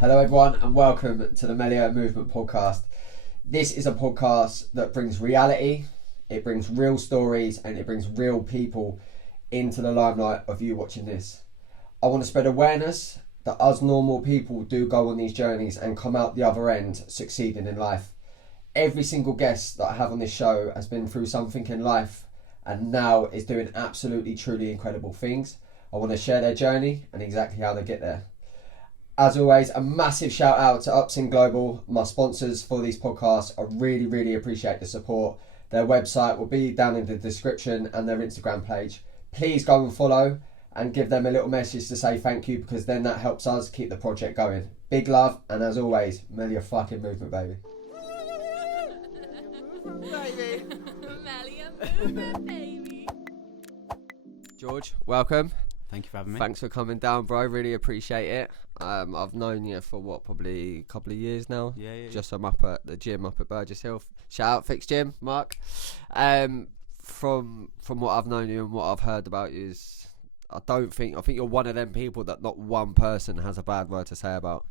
Hello everyone and welcome to the Melio Movement podcast. This is a podcast that brings reality, it brings real stories and it brings real people into the limelight of you watching this. I want to spread awareness that us normal people do go on these journeys and come out the other end succeeding in life. Every single guest that I have on this show has been through something in life and now is doing absolutely truly incredible things. I want to share their journey and exactly how they get there. As always, a massive shout out to Upsin Global, my sponsors for these podcasts. I really appreciate the support. Their website will be down in the description and their Instagram page. Please go and follow and give them a little message to say thank you, because then that helps us keep the project going. Big love, and as always, Melio fucking movement, baby. Melio movement, baby. George, welcome. Thank you for having me. Thanks for coming down, bro. Really appreciate it. I've known you for probably a couple of years now. Yeah. Just I'm up at the gym up at Burgess Hill. Shout out Fix Gym, Mark. From what I've known you and what I've heard about you is, I think you're one of them people that not one person has a bad word to say about.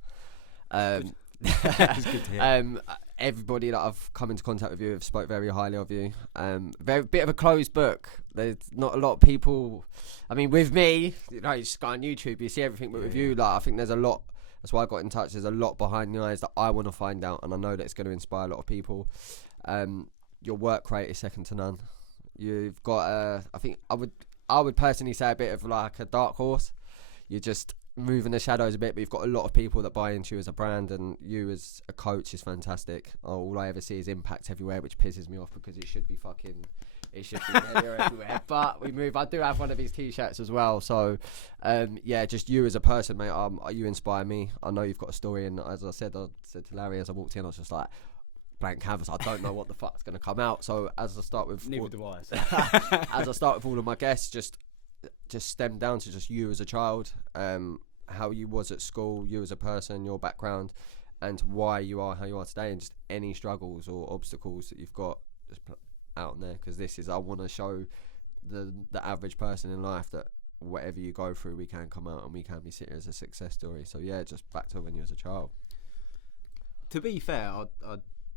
It's good to hear. Everybody that I've come into contact with you have spoke very highly of you. Very bit of a closed book. There's not a lot of people. I mean, with me, you just go on YouTube, you see everything. But with you, like, I think there's a lot. That's why I got in touch. There's a lot behind the eyes that I want to find out, and I know that it's going to inspire a lot of people. Your work rate is second to none. You've got I think I would personally say a bit of like a dark horse. You're just moving the shadows a bit, but you've got a lot of people that buy into you as a brand, and you as a coach is fantastic. All I ever see is impact everywhere, which pisses me off because it should be everywhere. But we move. I do have one of his t-shirts as well. So, just you as a person, mate. You inspire me. I know you've got a story, and as I said to Larry as I walked in, I was just like, blank canvas. I don't know what the fuck's going to come out. So as I start with, Neither do I. as I start with all of my guests, just stem down to just you as a child, how you was at school, you as a person, your background, and why you are how you are today, and just any struggles or obstacles that you've got just out there. Because I want to show the average person in life that whatever you go through, we can come out and we can be seen as a success story. So yeah, just back to when you was a child. To be fair,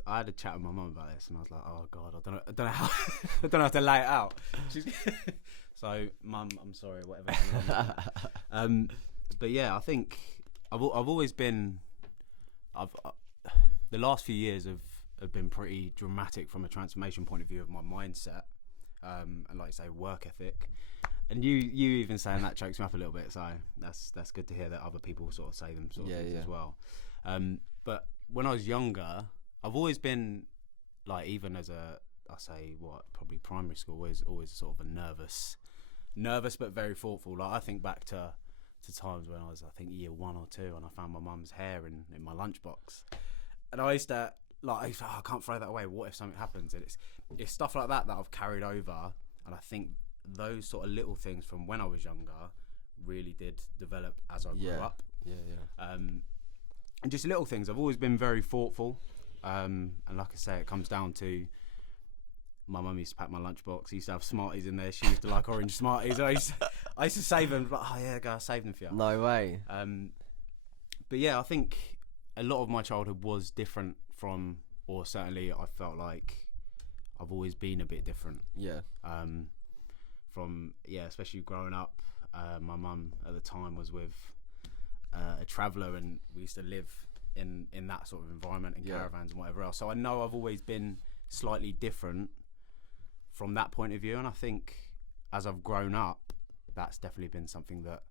I had a chat with my mum about this, and I was like, "Oh God, I don't know how, I don't know how to lay it out." So, Mum, I'm sorry, whatever. But yeah, I think I've always been. The last few years have been pretty dramatic from a transformation point of view of my mindset, and like you say, work ethic. And you even saying that chokes me up a little bit. So that's good to hear that other people sort of say them sort of things as well. But when I was younger, I've always been like, even as probably primary school, always sort of a nervous but very thoughtful. Like, I think back to times when I was, I think, year 1 or 2, and I found my mum's hair in my lunchbox, and I used to I can't throw that away. What if something happens? And it's stuff like that I've carried over, and I think those sort of little things from when I was younger really did develop as I grew up. And just little things. I've always been very thoughtful. And like I say, it comes down to my mum used to pack my lunchbox. She used to have Smarties in there. She used to like orange Smarties. I used to save them. Like, oh yeah, go, I'll save them for you. No way. But yeah, I think a lot of my childhood was different from, or certainly I felt like I've always been a bit different. Yeah. Especially growing up. My mum at the time was with a traveller, and we used to live in that sort of environment, in caravans and whatever else. So I know I've always been slightly different from that point of view, and I think as I've grown up, that's definitely been something that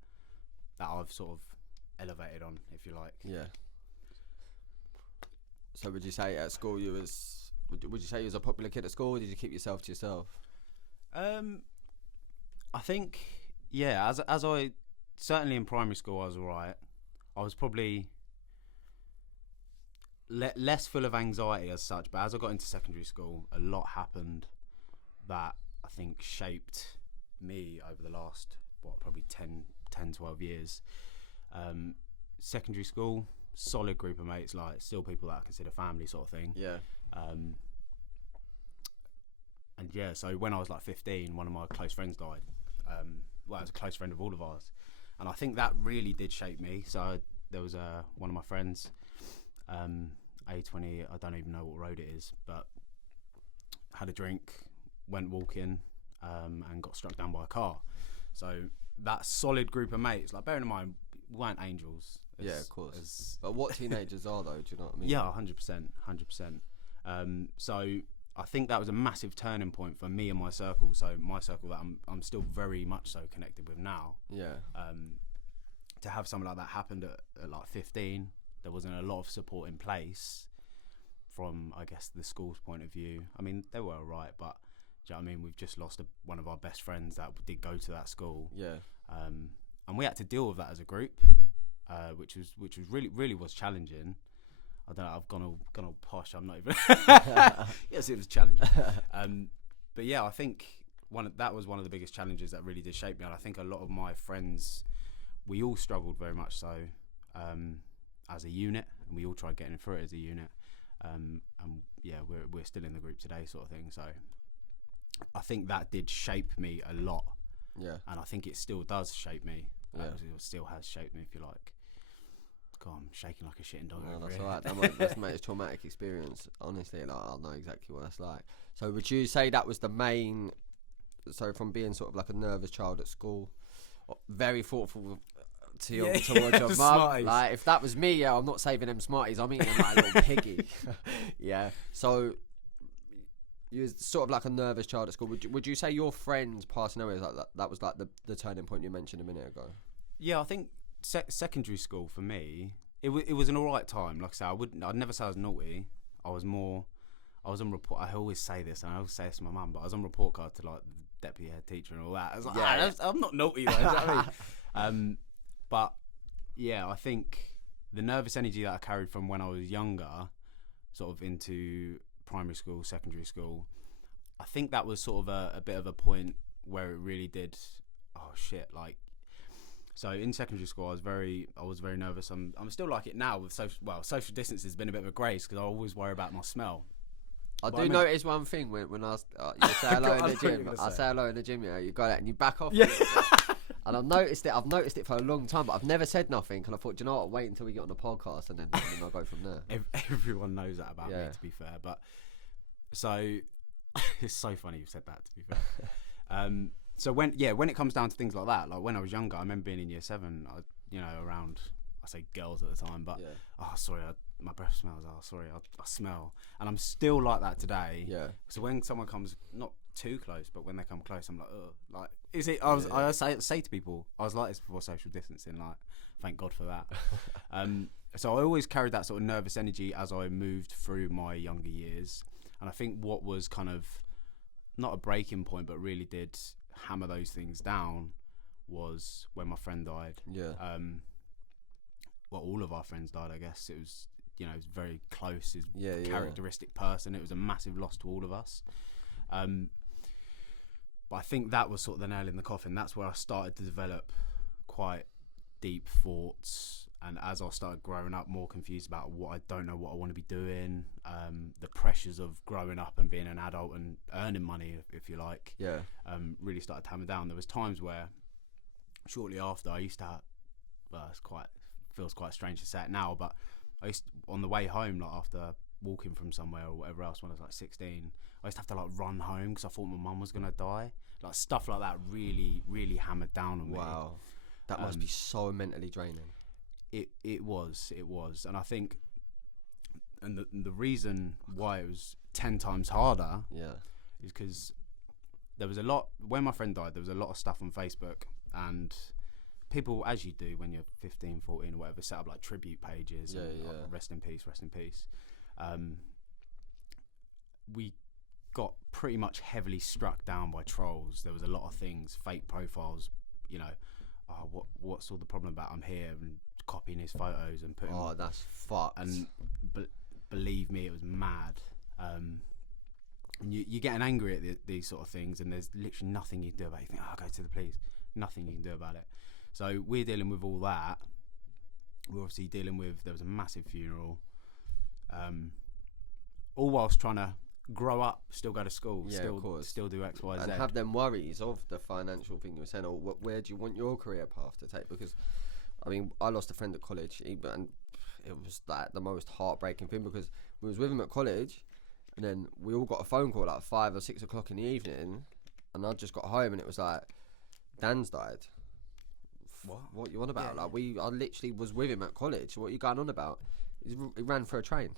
I've sort of elevated on, if you like. Yeah. So would you say at school would you say you was a popular kid at school, or did you keep yourself to yourself? I think, as I certainly in primary school I was alright. I was probably less full of anxiety as such, but as I got into secondary school, a lot happened that I think shaped me over the last, probably 10, 12 years. Secondary school, solid group of mates, like still people that I consider family sort of thing. Yeah. So when I was like 15, one of my close friends died. It was a close friend of all of ours. And I think that really did shape me. So there was one of my friends, A20. I don't even know what road it is, but had a drink, went walking, and got struck down by a car. So that solid group of mates, like bearing in mind, we weren't angels. Yeah, of course. But what teenagers are though? Do you know what I mean? Yeah, 100%. So I think that was a massive turning point for me and my circle. So my circle that I'm still very much so connected with now. Yeah. To have something like that happened at like 15, there wasn't a lot of support in place from, I guess, the school's point of view. I mean, they were alright, but do you know what I mean? We've just lost one of our best friends that did go to that school. Yeah. And we had to deal with that as a group, which was really was challenging. I don't know. I've gone all posh. I'm not even. Yes, it was challenging. But yeah, I think that was one of the biggest challenges that really did shape me. And I think a lot of my friends, we all struggled very much so as a unit, and we all tried getting through it as a unit. And yeah, we're still in the group today, sort of thing. So I think that did shape me a lot. Yeah. And I think it still does shape me. Yeah. It still has shaped me, if you like. God, I'm shaking like a shitting dog. No, over that's here. alright. That's mate, it's traumatic experience. Honestly, like I'll know exactly what that's like. So would you say that was the main? So from being sort of like a nervous child at school, very thoughtful towards your mum. Smarties. Like if that was me, yeah, I'm not saving them Smarties. I'm eating them like a little piggy. Yeah. So you was sort of like a nervous child at school. Would you say your friends passing away that was like the turning point you mentioned a minute ago? Yeah, I think secondary school for me, it was an alright time. Like I say, I'd never say I was naughty. I was on report. I always say this, and I always say this to my mum, but I was on report card to like the deputy head teacher and all that. I was like, I'm not naughty though. You know what I mean? But yeah, I think the nervous energy that I carried from when I was younger, sort of into primary school, secondary school, I think that was sort of a bit of a point where it really did. Oh shit! Like, so in secondary school, I was very nervous. I'm still like it now with social distance has been a bit of a grace because I always worry about my smell. I do notice one thing when you say hello in the gym. I say hello in the gym, you got it, and you back off. Yeah. And I've noticed it for a long time, but I've never said nothing. And I thought, do you know what? Wait until we get on the podcast, and then I'll go from there. Everyone knows that about me, to be fair. But so it's so funny you said that. To be fair. So when it comes down to things like that, like when I was younger, I remember being in year 7, around, I say girls at the time, but sorry, my breath smells. Oh, sorry, I smell, and I'm still like that today. Yeah. So when someone comes not too close, but when they come close, I'm like, ugh. Like, is it? I say to people, I was like this before social distancing. Like, thank God for that. So I always carried that sort of nervous energy as I moved through my younger years, and I think what was kind of not a breaking point, but really did hammer those things down was when my friend died. Yeah. Well, all of our friends died, I guess. It was, it was very close, his Yeah. characteristic person. It was a massive loss to all of us. But I think that was sort of the nail in the coffin. That's where I started to develop quite deep thoughts. And as I started growing up, more confused about what I don't know what I want to be doing, the pressures of growing up and being an adult and earning money, if you like, really started to hammer down. There was times where, shortly after, I used to have, feels quite strange to say it now, but I used to, on the way home, like after walking from somewhere or whatever else when I was like 16, I used to have to like run home because I thought my mum was gonna die. Like stuff like that really, really hammered down on me. Wow, that must be so mentally draining. It was, and I think, and the reason why it was 10 times harder, is because there was a lot when my friend died. There was a lot of stuff on Facebook, and people, as you do when you're 15, 14 or whatever, set up like tribute pages. Like, rest in peace. We got pretty much heavily struck down by trolls. There was a lot of things, fake profiles, what's all the problem about? I'm here, and copying his photos and putting. Oh, that's fucked. And believe me, it was mad. And you're getting angry at these sort of things, and there's literally nothing you can do about it. You think, go to the police. Nothing you can do about it. So we're dealing with all that. We're obviously dealing with, there was a massive funeral. All whilst trying to grow up, still go to school, still do X, Y, Z. And have them worries of the financial thing you were saying, or where do you want your career path to take? Because I mean, I lost a friend at college, and it was like the most heartbreaking thing because we was with him at college, and then we all got a phone call like 5 or 6 o'clock in the evening, and I just got home and it was like, Dan's died. What you on about? Yeah, I literally was with him at college. What are you going on about? He ran for a train.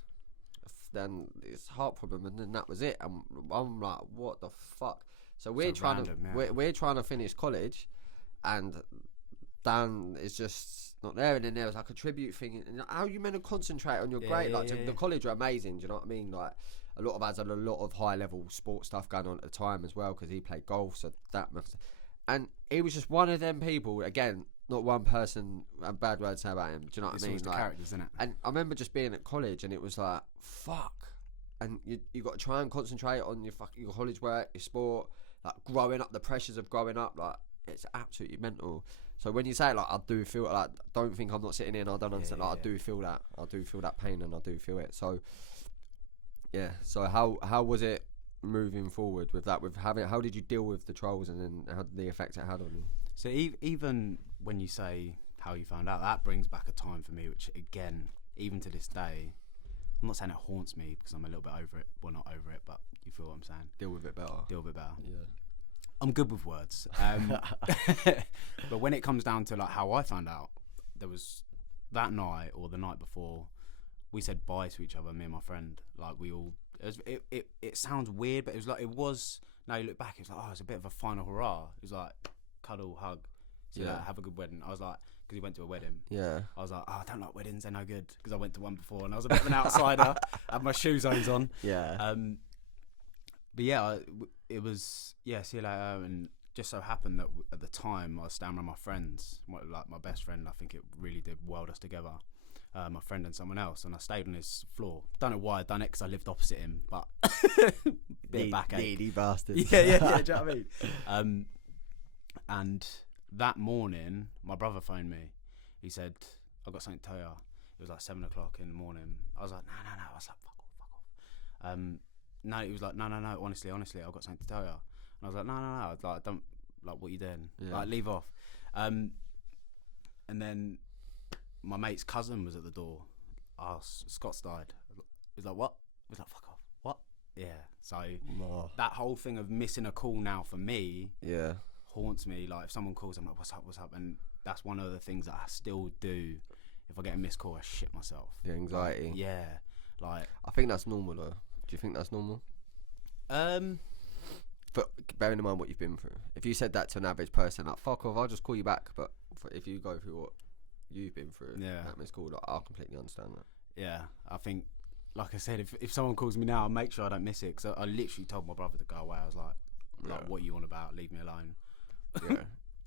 Then it's heart problem, and then that was it. And I'm like, what the fuck? So we're So trying random, to yeah. we're trying to finish college, and Dan is just not there. And then there was like a tribute thing. And how are you meant to concentrate on your grade? Like the college are amazing. Do you know what I mean? Like a lot of us had a lot of high level sports stuff going on at the time as well because he played golf. So that must. And he was just one of them people. Again, not one person a bad word to say about him. Do you know what It's I mean? always the characters, isn't it? And I remember just being at college, and it was like, fuck. And you got to try and concentrate on your college work, your sport, like growing up, the pressures of growing up, like it's absolutely mental. So when you say like, I do feel like, don't think I'm not sitting here and I don't understand. Like I do feel that, pain, and I do feel it. So yeah. So how was it moving forward with that? How did you deal with the trolls, and then how the effect it had on you? So even when you say how you found out, that brings back a time for me, which again, even to this day, I'm not saying it haunts me because I'm a little bit over it. Well, not over it, but you feel what I'm saying. Deal with it better. Yeah. I'm good with words. But when it comes down to like how I found out, there was that night or the night before, we said bye to each other, me and my friend. Like we all, it sounds weird, but it was like, now you look back, it's like, oh, it's a bit of a final hurrah. It was like cuddle, hug, so Yeah. have a good wedding. I was like, because he went to a wedding. Yeah. I was like, oh, I don't like weddings, they're no good. Because I went to one before and I was a bit of an outsider. I had my shoe zones on. Yeah. But yeah, it was, see you later. And just so happened that at the time I was staying with my friends, like my best friend. I think it really did weld us together. My friend and someone else, and I stayed on his floor. Don't know why I'd done it because I lived opposite him, but bit of backache. Needy bastard. Yeah. Do you know what I mean? And that morning, my brother phoned me. He said, "I got something to tell you." It was like 7 o'clock in the morning. I was like, "No." I was like, "Fuck off." No, he was like, "No. Honestly, I've got something to tell you." And I was like, "No. I was like, don't like what you doing. Yeah. Like, leave off." And then my mate's cousin was at the door. Oh, Scott's died. He was like, "What?" He was like, "Fuck off." What? Yeah. So that whole thing of missing a call now for me haunts me. Like if someone calls, I'm like, what's up? And that's one of the things that I still do. If I get a missed call, I shit myself. The anxiety. Like, yeah. Like I think that's normal though. Do you think that's normal? But bearing in mind what you've been through, if you said that to an average person, like fuck off, I'll just call you back. But if you go through what you've been through, that missed call, like, I'll completely understand that. Yeah, I think, like I said, if someone calls me now, I'll make sure I don't miss it. Because I literally told my brother to go away. I was like, what are you on about? Leave me alone. Yeah.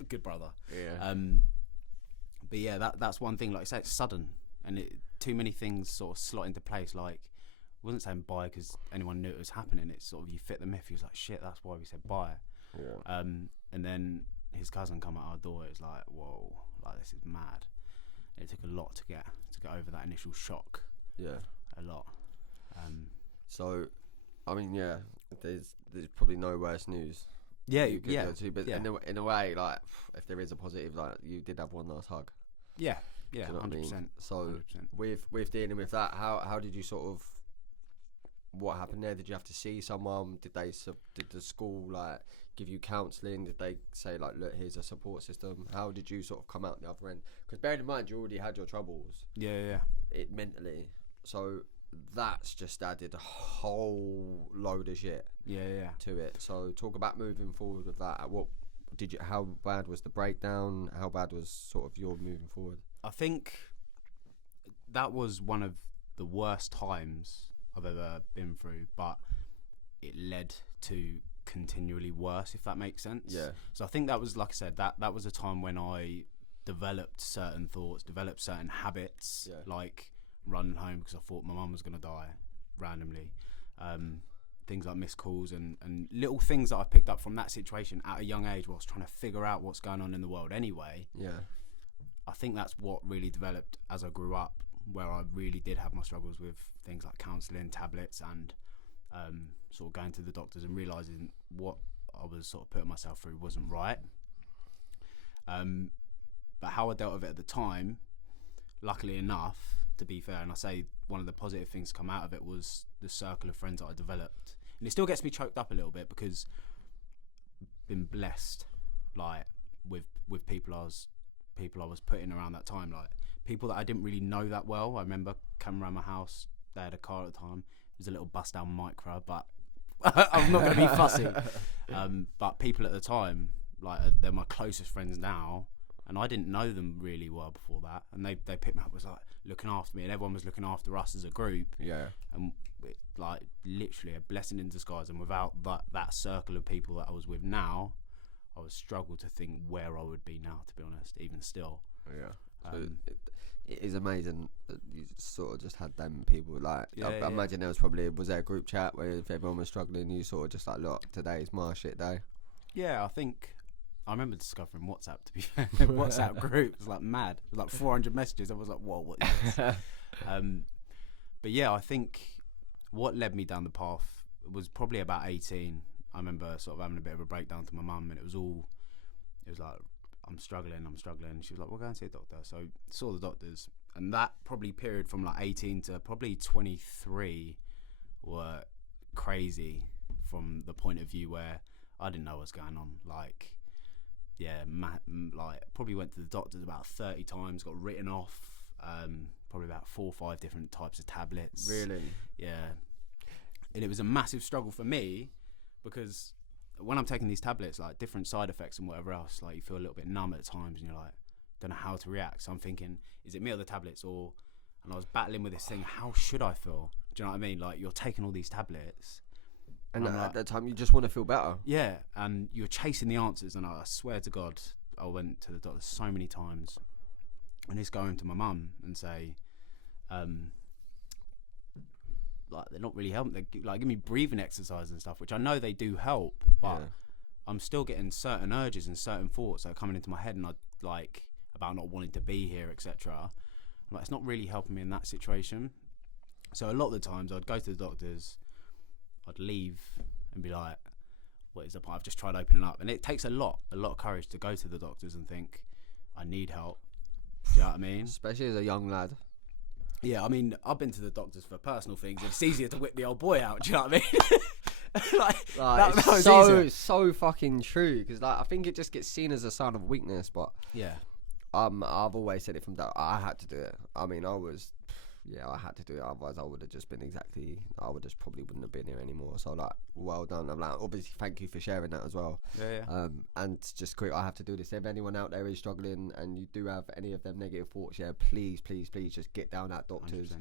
Good brother. Yeah. But yeah, that's one thing. Like I say, it's sudden, and too many things sort of slot into place. Like, I wasn't saying bye because anyone knew it was happening. It's sort of, you fit the myth. He was like, shit, that's why we said bye. Yeah. And then his cousin come at our door. It was like, whoa, like this is mad. It took a lot to get over that initial shock. Yeah. A lot. So, I mean, yeah, there's probably no worse news. Yeah, you could yeah. go to, but yeah. in a way, like, if there is a positive, like, you did have one last hug. Yeah, Do you know what I 100%. mean? So 100%. with dealing with that, how did you sort of, what happened there? Did you have to see someone? Did the school like give you counselling? Did they say like, look, here's a support system? How did you sort of come out the other end? Because bearing in mind you already had your troubles. Yeah. It mentally, so that's just added a whole load of shit. Yeah. To it. So talk about moving forward with that. How bad was the breakdown? How bad was sort of your moving forward? I think that was one of the worst times I've ever been through, but it led to continually worse, if that makes sense. Yeah. So I think that was, like I said, that was a time when I developed certain thoughts, developed certain habits, like running home because I thought my mum was going to die randomly. Things like missed calls and little things that I picked up from that situation at a young age whilst trying to figure out what's going on in the world anyway. Yeah. I think that's what really developed as I grew up, where I really did have my struggles with things like counselling, tablets, and sort of going to the doctors and realising what I was sort of putting myself through wasn't right. But how I dealt with it at the time, luckily enough, to be fair, and I say one of the positive things to come out of it was the circle of friends that I developed. And it still gets me choked up a little bit because I've been blessed, like with people I was putting around that time, like people that I didn't really know that well. I remember coming around my house. They had a car at the time. It was a little bust down Micra, but I'm not going to be fussy. But people at the time, like they're my closest friends now, and I didn't know them really well before that. And they picked me up, was like looking after me, and everyone was looking after us as a group. Yeah. And it, like literally a blessing in disguise. And without that circle of people that I was with now, I would struggle to think where I would be now, to be honest, even still. Yeah. So it is amazing that you sort of just had them people. Like, I imagine there was there a group chat where if everyone was struggling, you sort of just like, look, today's my shit day. Yeah, I think I remember discovering WhatsApp, to be fair. WhatsApp group was like mad. It was like 400 messages. I was like, whoa, what is this? But yeah, I think what led me down the path was probably about 18. I remember sort of having a bit of a breakdown to my mum, and it was like, I'm struggling. She was like, we'll go and see a doctor. So saw the doctors, and that probably period from like 18 to probably 23 were crazy from the point of view where I didn't know what was going on. Like, yeah, like probably went to the doctors about 30 times, got written off, probably about 4 or 5 different types of tablets. Really? Yeah. And it was a massive struggle for me because when I'm taking these tablets, like different side effects and whatever else, like you feel a little bit numb at times and you're like, don't know how to react. So I'm thinking, is it me or the tablets? And I was battling with this thing, how should I feel? Do you know what I mean? Like, you're taking all these tablets. And at that time, you just want to feel better. Yeah, and you're chasing the answers. And I swear to God, I went to the doctor so many times. And just going to my mum and say, like, they're not really helping. They like give me breathing exercises and stuff, which I know they do help, but I'm still getting certain urges and certain thoughts that are coming into my head, and I like about not wanting to be here, etc. Like, it's not really helping me in that situation. So a lot of the times I'd go to the doctors, I'd leave and be like, what is the point? I've just tried opening up. And it takes a lot of courage to go to the doctors and think, I need help. Do you know what I mean? Especially as a young lad. Yeah, I mean, I've been to the doctors for personal things. It's easier to whip the old boy out. Do you know what I mean? like that was easier. So fucking true. Because like, I think it just gets seen as a sign of weakness. But yeah, I've always said it from that. I had to do it. I mean, I had to do it. Otherwise, I would have just been probably wouldn't have been here anymore. So like, well done. I'm like, obviously, thank you for sharing that as well. Yeah. And just quick, I have to do this. If anyone out there is struggling and you do have any of them negative thoughts, please just get down at doctors. 100%.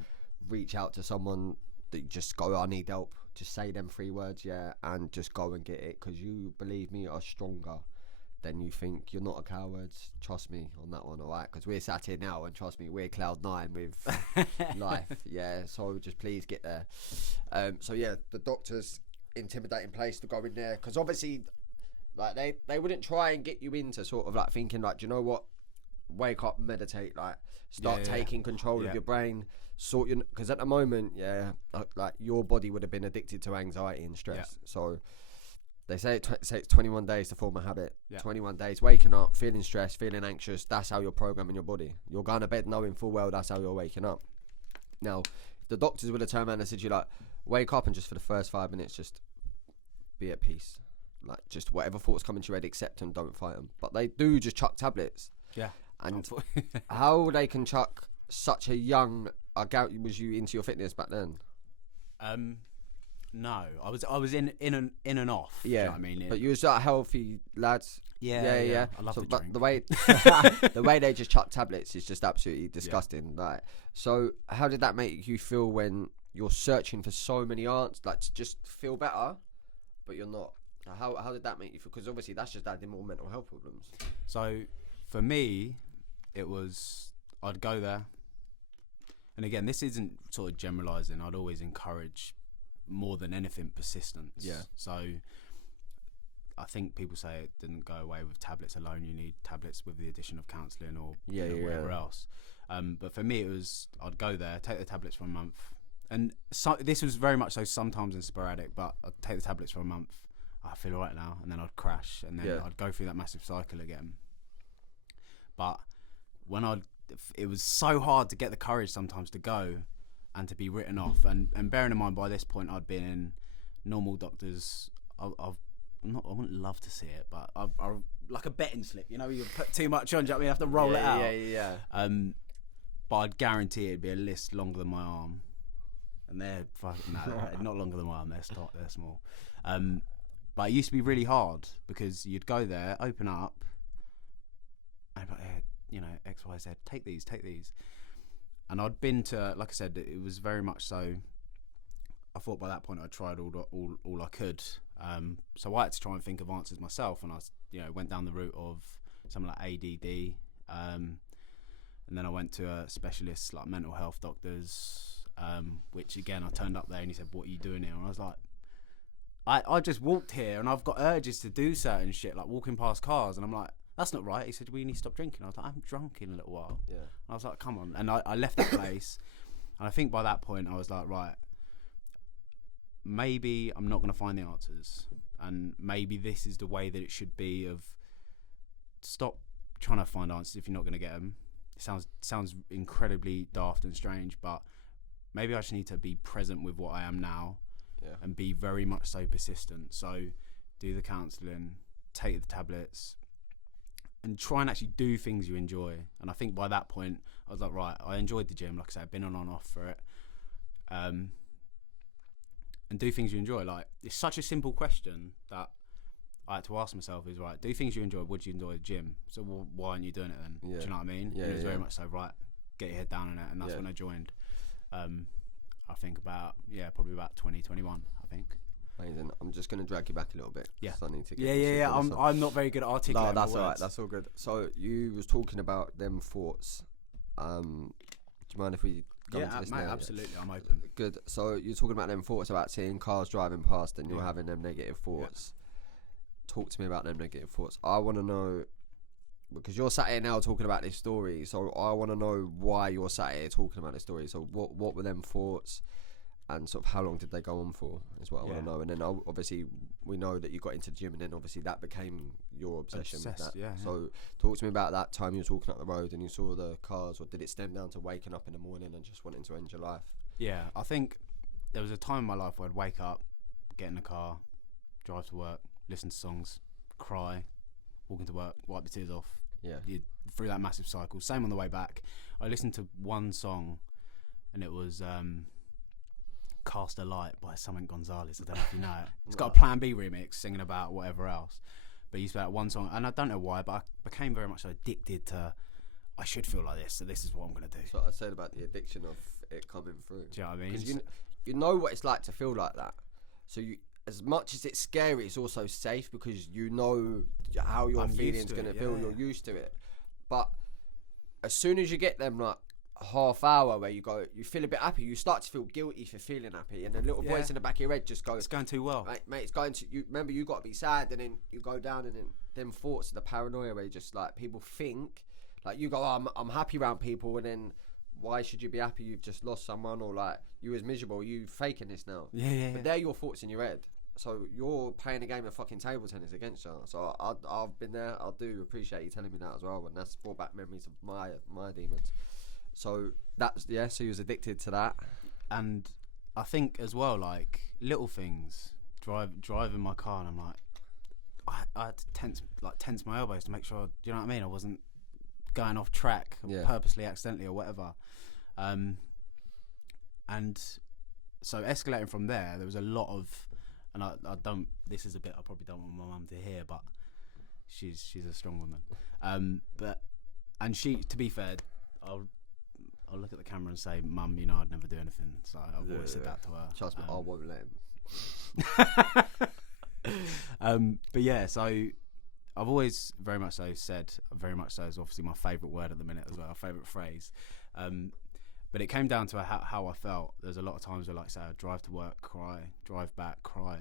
Reach out to someone that you just go, I need help. Just say them 3 words, and just go and get it. Because you, believe me, are stronger than you think. You're not a coward. Trust me on that one, alright? Because we're sat here now, and trust me, we're cloud 9 with life. Yeah, so just please get there. So yeah, the doctor's intimidating place to go in there, because obviously, like they wouldn't try and get you into sort of like thinking like, do you know what? Wake up, meditate, like start taking control of your brain. Sort your, because at the moment, like your body would have been addicted to anxiety and stress. Yeah. So they say it's 21 days to form a habit. Yeah. 21 days, waking up, feeling stressed, feeling anxious. That's how you're programming your body. You're going to bed knowing full well that's how you're waking up. Now, if the doctors would have turned around and said to you like, wake up and just for the first 5 minutes, just be at peace. Like, just whatever thoughts come into your head, accept them, don't fight them. But they do just chuck tablets. Yeah. And how they can chuck such a young... was you into your fitness back then? No, I was in and off. Yeah, do you know what I mean? But you was a healthy lads. Yeah. I love the but drink. the way the way they just chuck tablets is just absolutely disgusting. Like, so how did that make you feel when you're searching for so many answers, like to just feel better, but you're not? How did that make you feel? Because obviously that's just adding more mental health problems. So for me, it was, I'd go there, and again, this isn't sort of generalising. I'd always encourage, more than anything, persistence. Yeah. So I think people say it didn't go away with tablets alone. You need tablets with the addition of counselling or whatever else. But for me, it was, I'd go there, take the tablets for a month, and so this was very much so sometimes and sporadic. But I'd take the tablets for a month. I feel alright now, and then I'd crash, and then I'd go through that massive cycle again. But it was so hard to get the courage sometimes to go and to be written off. And bearing in mind by this point I'd been in normal doctors. I wouldn't love to see it, but I like a betting slip. You know, you put too much on, you have to roll it out. Yeah. But I'd guarantee it'd be a list longer than my arm. And they're not longer than my arm. They're small. But it used to be really hard because you'd go there, open up, and X, Y, Z, take these. And I'd been to, like I said, it was very much so. I thought by that point I'd tried all I could. So I had to try and think of answers myself, and I went down the route of something like ADD. And then I went to a specialist, like mental health doctors, which again, I turned up there and he said, "What are you doing here?" And I was like, I just walked here and I've got urges to do certain shit, like walking past cars. And I'm like, that's not right. He said, "We need to stop drinking." I was like, "I haven't drunk in a little while." Yeah. And I was like, come on. And I left that place. And I think by that point I was like, right, maybe I'm not going to find the answers. And maybe this is the way that it should be, of stop trying to find answers if you're not going to get them. It sounds incredibly daft and strange, but maybe I just need to be present with what I am now, and be very much so persistent. So do the counselling, take the tablets, and try and actually do things you enjoy. And I think by that point I was like, right, I enjoyed the gym. Like I said, I've been on and off for it. And do things you enjoy. Like, it's such a simple question that I had to ask myself is, right, do things you enjoy. Would you enjoy the gym? So why aren't you doing it then? Yeah. Do you know what I mean? Yeah, it was very yeah. much so, right, get your head down in it. And that's when I joined. I think probably about 2021, I think. Amazing. I'm just going to drag you back a little bit. Yeah. I need to get Yeah. I'm not very good at articulating. No, that's my all right. words. That's all good. So you was talking about them thoughts. Do you mind if we go into this mate, now? absolutely. I'm open. Good. So you're talking about them thoughts about seeing cars driving past and you're having them negative thoughts. Talk to me about them negative thoughts. I want to know, because you're sat here now talking about this story, so I want to know why you're sat here talking about this story. So what were them thoughts, and sort of how long did they go on for, is what I want to know. And then obviously we know that you got into the gym, and then obviously that became your obsession with that. So talk to me about that time you were walking up the road and you saw the cars, or did it stem down to waking up in the morning and just wanting to end your life? Yeah, I think there was a time in my life where I'd wake up, get in the car, drive to work, listen to songs, cry, walk into work, wipe the tears off. Yeah. Through that massive cycle. Same on the way back. I listened to one song, and it was Cast a Light by Samuel Gonzalez. I don't know if you know it. It's got a Plan B remix singing about whatever else. But he used to that one song, and I don't know why, but I became very much so addicted to, I should feel like this, so this is what I'm going to do. So I said about the addiction of it coming through. Do you know what I mean? Because you know what it's like to feel like that. So you, as much as it's scary, it's also safe because you know how your feeling's going to feel. You're used to it. But as soon as you get them like half hour where you feel a bit happy, you start to feel guilty for feeling happy, and the little voice in the back of your head just goes, it's going too well, mate, it's going to, you remember, you got to be sad, and then you go down, and then them thoughts of the paranoia where you just like, people think like, you go, oh, I'm happy around people, and then why should you be happy? You've just lost someone, or like, you was miserable, you faking this now. But they're your thoughts in your head. So you're playing a game of fucking table tennis against you. So I've been there. I do appreciate you telling me that as well, and that's brought back memories of my demons. So that's so he was addicted to that. And I think as well, like little things, driving my car, and I'm like, I had to tense my elbows to make sure, do you know what I mean? I wasn't going off track purposely, accidentally, or whatever. And so escalating from there was a lot of, and I don't, this is a bit I probably don't want my mum to hear, but she's a strong woman. And she, to be fair, I'll look at the camera and say, Mum, you know I'd never do anything. So I've always said that to her. Trust me, I won't let him. But yeah, so I've always very much so said, very much so is obviously my favourite word at the minute as well, favourite phrase. But it came down to how I felt. There's a lot of times where, like, say, I'd drive to work, cry, drive back, cry.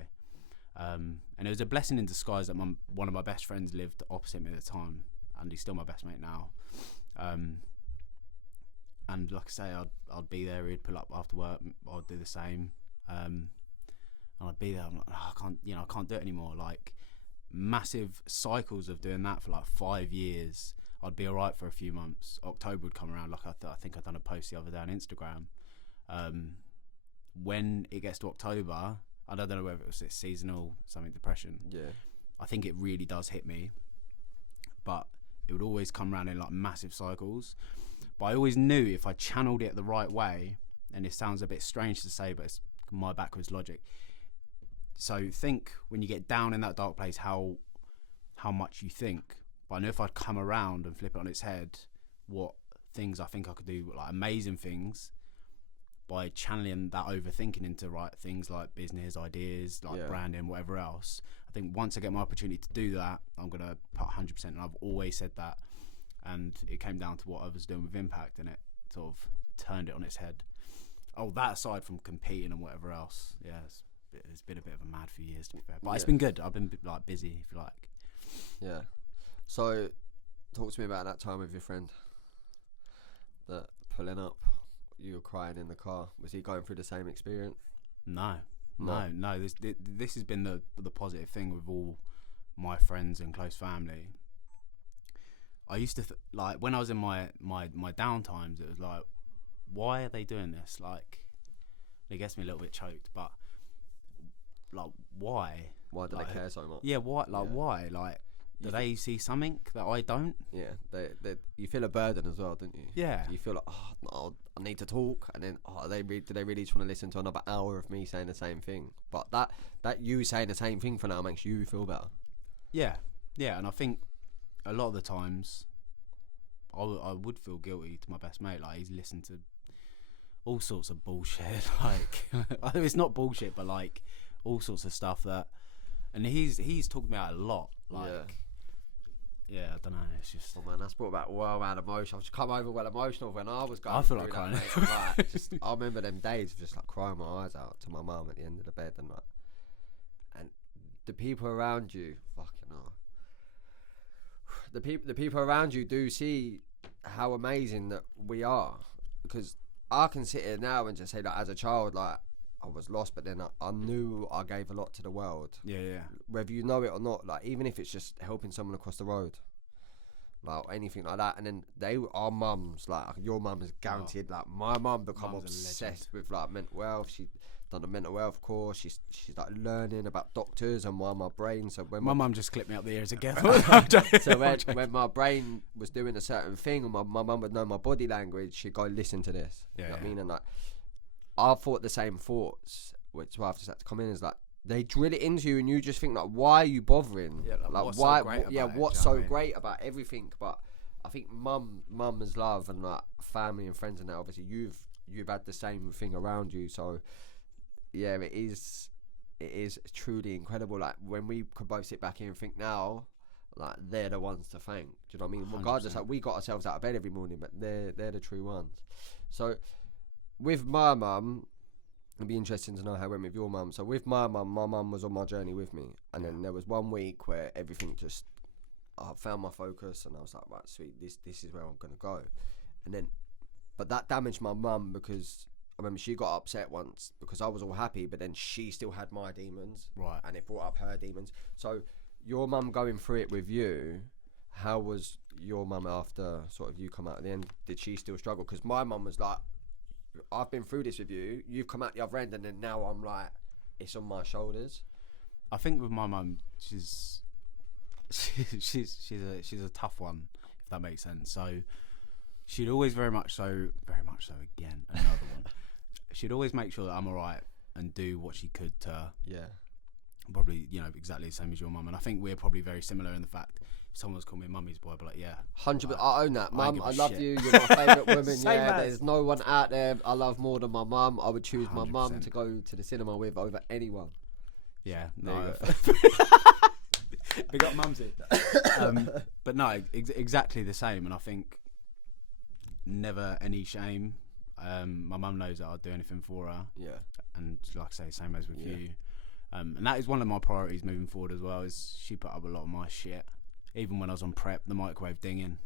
And it was a blessing in disguise that one of my best friends lived opposite me at the time, and he's still my best mate now. And like I say, I'd be there, he'd pull up after work, I'd do the same. And I'd be there, I'm like, I can't do it anymore. Like, massive cycles of doing that for like 5 years. I'd be alright for a few months. October would come around, like I think I'd done a post the other day on Instagram. When it gets to October, I don't know whether it was seasonal something depression. Yeah. I think it really does hit me, but it would always come around in like massive cycles. But I always knew if I channeled it the right way, and it sounds a bit strange to say, but it's my backwards logic. So think when you get down in that dark place, how much you think. But I know if I'd come around and flip it on its head, what things I think I could do, like amazing things, by channeling that overthinking into right things like business ideas, like branding, whatever else. I think once I get my opportunity to do that, I'm gonna put 100%. And I've always said that. And it came down to what I was doing with Impact, and it sort of turned it on its head. Oh, that aside from competing and whatever else, yeah, it's been a bit of a mad few years, to be fair. But it's been good. I've been like busy, if you like. Yeah. So, talk to me about that time with your friend. That pulling up, you were crying in the car. Was he going through the same experience? No. This has been the positive thing with all my friends and close family. I used to like when I was in my down times, it was like, why are they doing this? Like, it gets me a little bit choked, but like, why? Why do they care so much? Yeah, why? Like, why? Like, do they see something that I don't? Yeah, they you feel a burden as well, don't you? Yeah. You feel like, oh, no, I need to talk, and then do they really just want to listen to another hour of me saying the same thing? But that you saying the same thing for now makes you feel better. Yeah, and I think a lot of the times I would feel guilty to my best mate. Like, he's listened to all sorts of bullshit. Like, it's not bullshit, but like all sorts of stuff that, and he's talked me out a lot. Like, yeah, I don't know. It's just, oh man, that's brought back well mad emotion. I've just come over well emotional when I was going. I feel like crying. I remember them days of just like crying my eyes out to my mum at the end of the bed, and like, and the people around you, fucking hell. The people around you do see how amazing that we are, because I can sit here now and just say that as a child, like, I was lost, but then I knew I gave a lot to the world. Yeah. Whether you know it or not, like, even if it's just helping someone across the road, like anything like that. And then our mums, like your mum is guaranteed. Like, my mum become obsessed with like mental health. She done a mental health course. She's like learning about doctors and why my brain. So when my mum just clipped me up the ears again. So when my brain was doing a certain thing, and my mum would know my body language, she'd go, listen to this. Yeah, you know what I mean? And like, I thought the same thoughts, which I've just had to come in, is like, they drill it into you, and you just think like, why are you bothering? Yeah, like what's why? So great about it, what's so great about everything? But I think mum's love and like family and friends and that. Obviously, you've had the same thing around you, so yeah, it is truly incredible. Like, when we could both sit back here and think now, like, they're the ones to thank. Do you know what I mean? 100%. Regardless, like, we got ourselves out of bed every morning, but they're the true ones. So with my mum, it'd be interesting to know how it went with your mum. So with my mum was on my journey with me, and then there was 1 week where everything just, I found my focus, and I was like, right, sweet, this is where I'm gonna go. And then, but that damaged my mum, because I remember she got upset once because I was all happy, but then she still had my demons, right? And it brought up her demons. So your mum going through it with you, how was your mum after sort of you come out at the end? Did she still struggle? Because my mum was like, I've been through this with you, you've come out the other end, and then now I'm like, it's on my shoulders. I think with my mum, she's a tough one, if that makes sense. So she'd always very much so again, another one. She'd always make sure that I'm alright and do what she could to, probably, exactly the same as your mum. And I think we're probably very similar in the fact, if someone's called me mummy's boy, I'd be like, yeah, 100%. I own that. Mum, I love shit. you. You're my favourite woman. Same There's no one out there I love more than my mum. I would choose my mum to go to the cinema with over anyone. Yeah, no. Big up mumsy. But no, exactly the same. And I think never any shame. My mum knows that I'd do anything for her. Yeah. And like I say, same as with you. And that is one of my priorities moving forward as well, is she put up a lot of my shit. Even when I was on prep, the microwave dinging.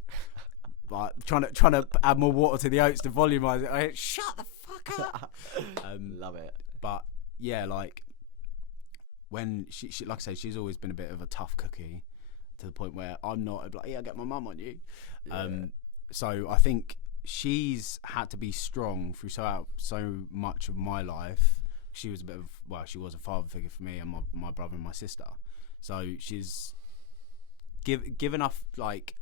Like, trying to add more water to the oats to volumise it. I went, shut the fuck up. Love it. But yeah, like, when she like I say, she's always been a bit of a tough cookie. to the point where I'm not. I'd be like, yeah, get my mum on you. Yeah. So I think she's had to be strong through so much of my life. She was she was a father figure for me and my brother and my sister. So she's given off, like,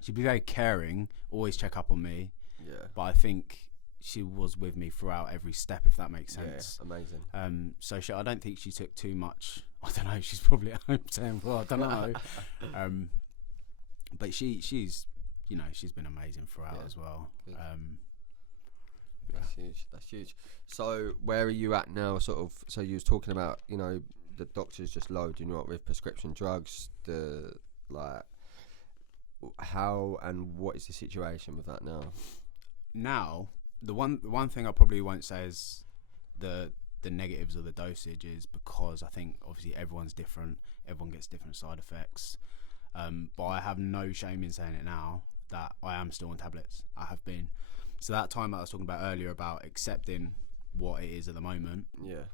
she'd be very caring, always check up on me. Yeah. But I think she was with me throughout every step, if that makes sense. Yeah, amazing. So I don't think she took too much. I don't know. She's probably at home saying, "Well, I don't know." But she's she's been amazing throughout as well. That's huge. That's huge. So where are you at now? Sort of. So you was talking about the doctors just load you up with prescription drugs. How and what is the situation with that now? Now, the one thing I probably won't say is the negatives of the dosage is because I think obviously everyone's different. Everyone gets different side effects. But I have no shame in saying it now that I am still on tablets. I have been. So that time that I was talking about earlier about accepting what it is at the moment. Yeah.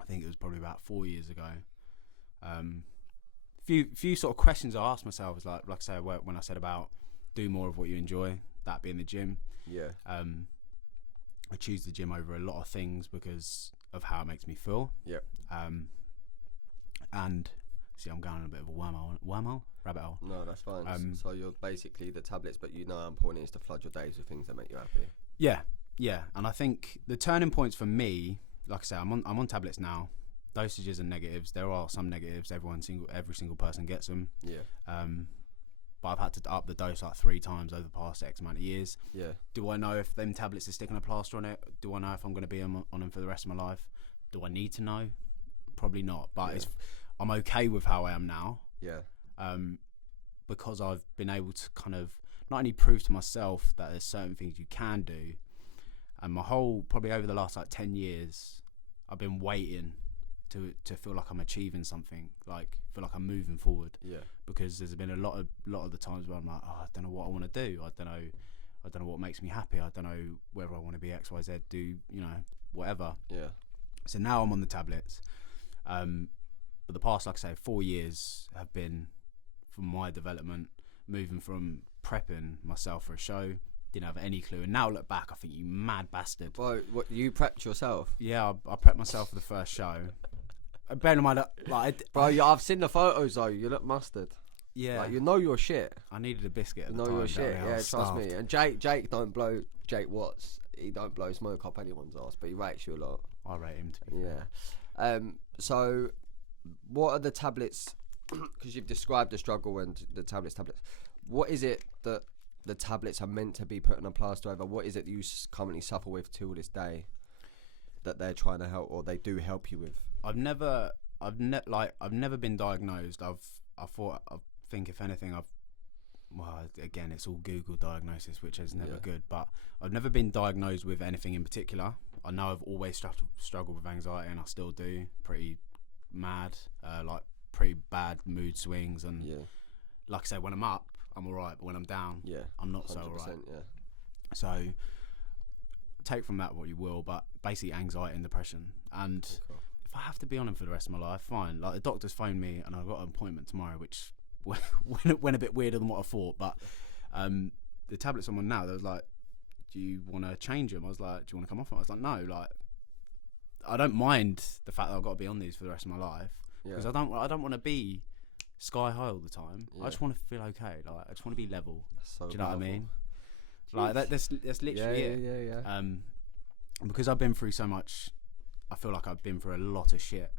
I think it was probably about 4 years ago. Few sort of questions I asked myself was like I say, when I said about do more of what you enjoy, that being the gym. Yeah. I choose the gym over a lot of things because of how it makes me feel. Yeah. And see, I'm going on a bit of a rabbit hole. No, that's fine. So you're basically the tablets, but how important it is to flood your days with things that make you happy. Yeah. And I think the turning points for me, like I say, I'm on tablets now. Dosages and negatives. There are some negatives. Every single person gets them. Yeah. But I've had to up the dose like 3 times over the past X amount of years. Yeah. Do I know if them tablets are sticking a plaster on it? Do I know if I'm going to be on them for the rest of my life? Do I need to know? Probably not. But I'm okay with how I am now. Yeah. Because I've been able to kind of not only prove to myself that there's certain things you can do, and my whole probably over the last like 10 years, I've been waiting to feel like I'm achieving something, like feel like I'm moving forward. Yeah. Because there's been a lot of the times where I'm like, I don't know what I want to do. I don't know what makes me happy. I don't know whether I want to be X, Y, Z, do whatever. Yeah. So now I'm on the tablets. But the past, like I say, 4 years have been for my development, moving from prepping myself for a show, didn't have any clue, and now look back, I think, you mad bastard. Well, what, you prepped yourself? Yeah, I prepped myself for the first show. Bear in mind, Bro, I've seen the photos though. You look mustard. Yeah, like, you know your shit. I needed a biscuit. You know your shit. Yeah, trust me. And Jake don't blow. Jake Watts, he don't blow smoke up anyone's ass, but he rates you a lot. I rate him to be fair. So, what are the tablets? Because you've described the struggle and the tablets. What is it that the tablets are meant to be putting a plaster over? What is it that you currently suffer with till this day that they're trying to help, or they do help you with? I've never been diagnosed. I think if anything, again, it's all Google diagnosis, which is never good. But I've never been diagnosed with anything in particular. I know I've always struggled with anxiety, and I still do. Pretty mad, like pretty bad mood swings, and like I say, when I'm up, I'm alright, but when I'm down, I'm not so alright. Yeah. So take from that what you will, but basically anxiety and depression. And if I have to be on them for the rest of my life, fine. Like the doctor's phoned me, and I've got an appointment tomorrow, which went a bit weirder than what I thought. But the tablets I'm on now, they was like, "Do you want to change them?" I was like, "Do you want to come off them?" I was like, "No, like I don't mind the fact that I've got to be on these for the rest of my life because I don't want to be sky high all the time. I just want to feel okay. Like I just want to be level. So do you know what I mean? Like that's literally it. Yeah. Because I've been through so much, I feel like I've been through a lot of shit.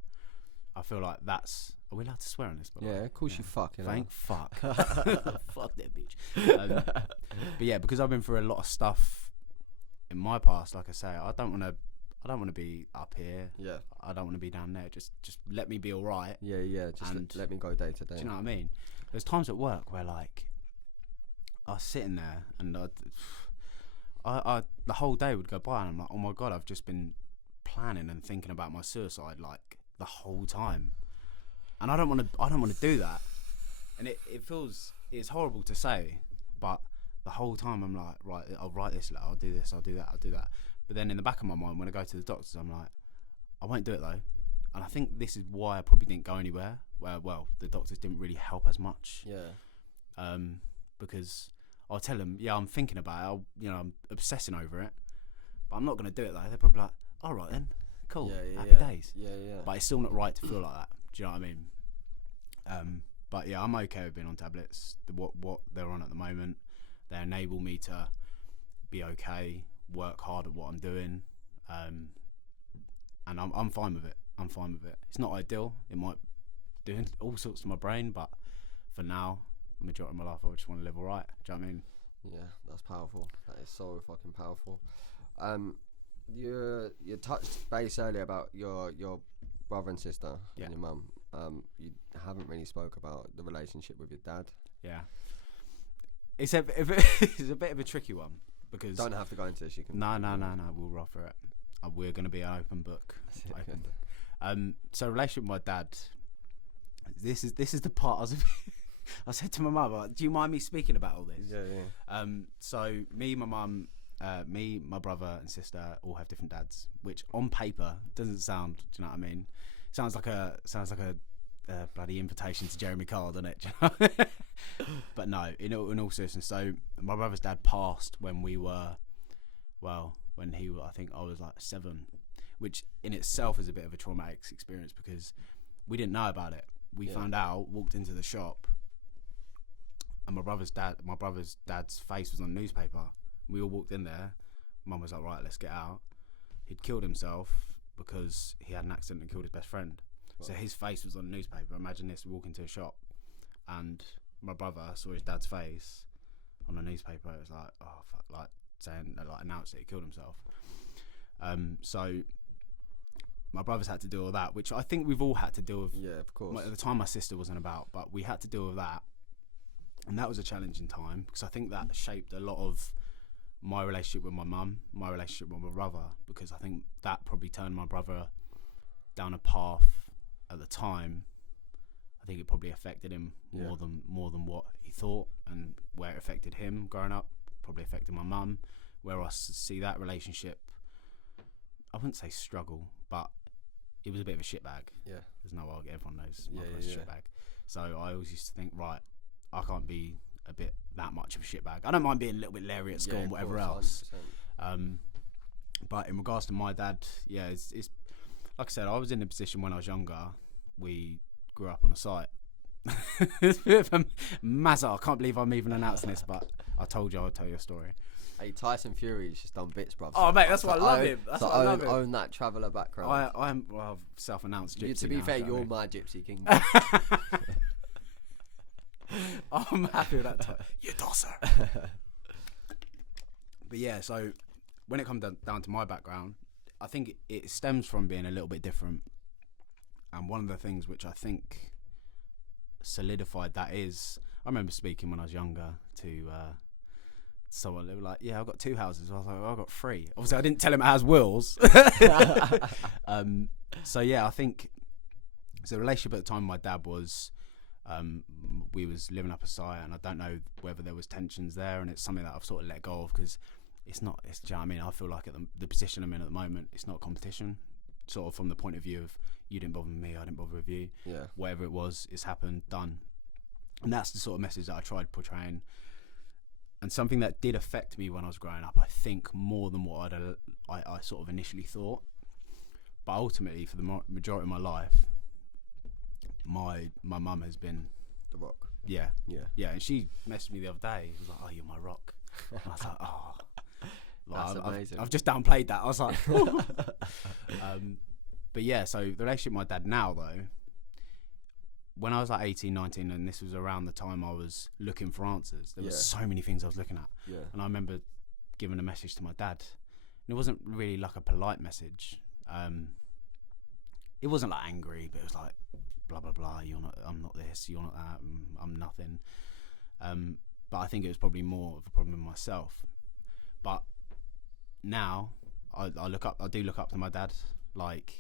I feel like that's. Are we allowed to swear on this? Yeah, of course you fuck. Thank fuck. Fuck that bitch. But yeah, because I've been through a lot of stuff in my past. Like I say, I don't want to be up here. Yeah. I don't want to be down there. Just let me be all right. Yeah. Just let me go day to day. Do you know what I mean? There's times at work where like I was sitting there and I the whole day would go by and I'm like, oh my god, I've just been planning and thinking about my suicide like the whole time, and I don't want to do that, and it's horrible to say, but the whole time I'm like, right, I'll write this letter, I'll do this, I'll do that, but then in the back of my mind when I go to the doctors, I'm like, I won't do it though, and I think this is why I probably didn't go anywhere well, the doctors didn't really help as much. Yeah. Because I'll tell them, yeah, I'm thinking about it. I'm obsessing over it, but I'm not going to do it though. They're probably like, all right then, cool, happy days. Yeah, yeah. But it's still not right to feel like that. Do you know what I mean? But yeah, I'm okay with being on tablets. What they're on at the moment, they enable me to be okay, work hard at what I'm doing, and I'm fine with it. I'm fine with it. It's not ideal. It might do all sorts to my brain, but for now, the majority of my life, I just want to live alright. Do you know what I mean? Yeah, that's powerful. That is so fucking powerful. You touched base earlier about your brother and sister Yeah. and your mum. You haven't really spoke about the relationship with your dad. Yeah. It's a it's a bit of a tricky one because Don't have to go into this. You can. No. We'll roll through it. We're going to be an open book. Open book. So relationship with my dad. This is the part I said to my mum, do you mind me speaking about all this? Yeah. So me, my mum, my brother and sister all have different dads, which on paper doesn't sound. Do you know what I mean? Sounds like a bloody invitation to Jeremy Kyle, doesn't it? Do you know? But no, in all seriousness. So my brother's dad passed when we were, I think I was like 7, which in itself is a bit of a traumatic experience because we didn't know about it. We found out, walked into the shop, and my brother's dad's face was on the newspaper. We all walked in there. Mum was like, right, let's get out. He'd killed himself because he had an accident and killed his best friend. Wow. So his face was on the newspaper. Imagine this, we walk into a shop and my brother saw his dad's face on the newspaper. It was like, oh fuck, like saying, like announced that he killed himself. So my brother's had to deal with that, which I think we've all had to deal with. Yeah, of course. At the time my sister wasn't about, but we had to deal with that. And that was a challenging time because I think that shaped a lot of my relationship with my mum, my relationship with my brother, because I think that probably turned my brother down a path at the time. I think it probably affected him more than what he thought, and where it affected him growing up probably affected my mum. Where I see that relationship, I wouldn't say struggle, but it was a bit of a shitbag. Yeah, there's no way everyone knows my brother's a shitbag. So I always used to think, right, I can't be a bit that much of a shitbag. I don't mind being a little bit leery at school and whatever else. But in regards to my dad, yeah, it's like I said, I was in a position when I was younger. We grew up on a site. It's a bit of a mazza. I can't believe I'm even announcing this, but I told you I would tell you a story. Hey, Tyson Fury's just done bits, bruv. Oh, mate, that's why I love him. That's why I love him. Own that traveller background. I'm self-announced gypsy. To be now, fair, you know you're what my gypsy king. I'm happy with that. You tosser. But yeah, so when it comes down to my background, I think it stems from being a little bit different. And one of the things which I think solidified that is, I remember speaking when I was younger to someone. They were like, "Yeah, I've got 2 houses." I was like, "Well, I've got 3." Obviously, I didn't tell him it has wills. So yeah, I think so. The relationship at the time with my dad was, we was living up a site, and I don't know whether there was tensions there, and it's something that I've sort of let go of because it's not. Do you know what I mean? I feel like at the position I'm in at the moment, it's not competition. Sort of from the point of view of you didn't bother with me, I didn't bother with you. Yeah. Whatever it was, it's happened, done. And that's the sort of message that I tried portraying. And something that did affect me when I was growing up, I think more than what I sort of initially thought. But ultimately, for the majority of my life, my mum has been the rock. Yeah. And she messaged me the other day. She was like, "Oh, you're my rock." And I was like, "Oh." That's amazing. I've just downplayed that. I was like, but yeah, so the relationship with my dad now, though, when I was like 18, 19, and this was around the time I was looking for answers, there were so many things I was looking at. Yeah. And I remember giving a message to my dad. And it wasn't really like a polite message. It wasn't like angry, but it was like, blah, blah, blah, I'm not this, you're not that, I'm nothing. But I think it was probably more of a problem with myself. But now I do look up to my dad. Like,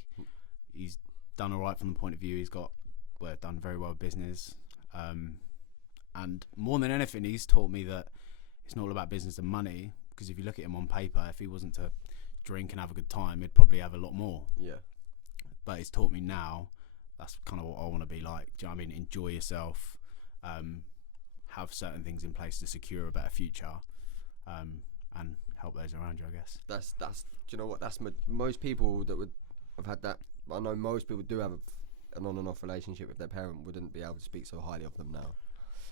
he's done all right from the point of view. He's done very well with business, and more than anything, he's taught me that it's not all about business and money. Because if you look at him on paper, if he wasn't to drink and have a good time, he'd probably have a lot more. Yeah. But it's taught me now that's kind of what I want to be like. Do you know what I mean? Enjoy yourself, have certain things in place to secure a better future, and help those around you, I guess. That's. Do you know what? That's most people that would have had that. I know most people do have an on and off relationship with their parent wouldn't be able to speak so highly of them now.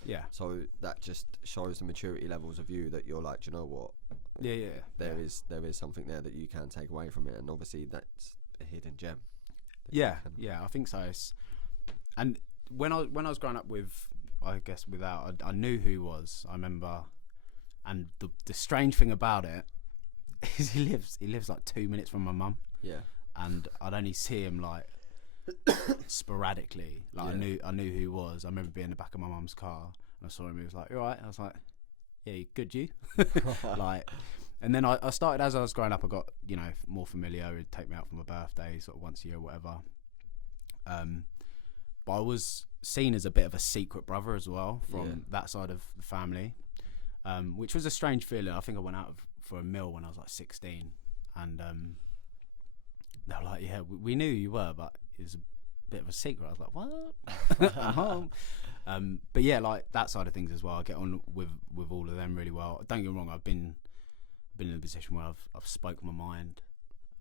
Yeah. So that just shows the maturity levels of you that you're like, do you know what? Yeah. There is something there that you can take away from it, and obviously that's a hidden gem. Yeah, I think so. And when I was growing up with, I guess without, I knew who he was. I remember, and the strange thing about it is he lives like 2 minutes from my mum. Yeah. And I'd only see him like sporadically. Like I knew who he was. I remember being in the back of my mum's car and I saw him. He was like, "You all right?" I was like, "Yeah, you good, you?" Like, and then I started, as I was growing up, I got, you know, more familiar. He'd take me out for my birthday, sort of once a year, or whatever. But I was seen as a bit of a secret brother as well from that side of the family, which was a strange feeling. I think I went out for a meal when I was like 16, and they were like, "Yeah, we knew you were, but it was a bit of a secret." I was like, "What?" I'm home. But yeah, like that side of things as well. I get on with all of them really well. Don't get me wrong. I've been in a position where I've spoken my mind.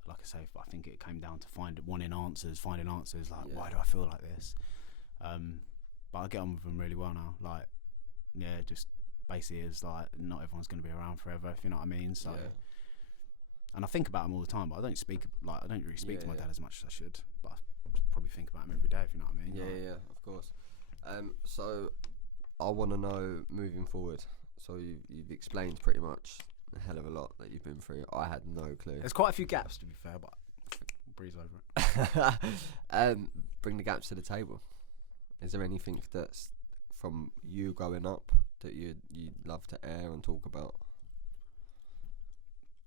Like I say, I think it came down to finding answers. Like, why do I feel like this? But I get on with them really well now. Like, yeah, just basically it's like not everyone's going to be around forever, if you know what I mean. So, and I think about them all the time, but I don't really speak to my dad as much as I should. But I probably think about him every day, if you know what I mean. Yeah, of course. So I want to know moving forward. So you've explained pretty much a hell of a lot that you've been through. I had no clue. There's quite a few gaps, to be fair, but we'll breeze over it. Bring the gaps to the table. Is there anything that's from you growing up that you'd love to air and talk about?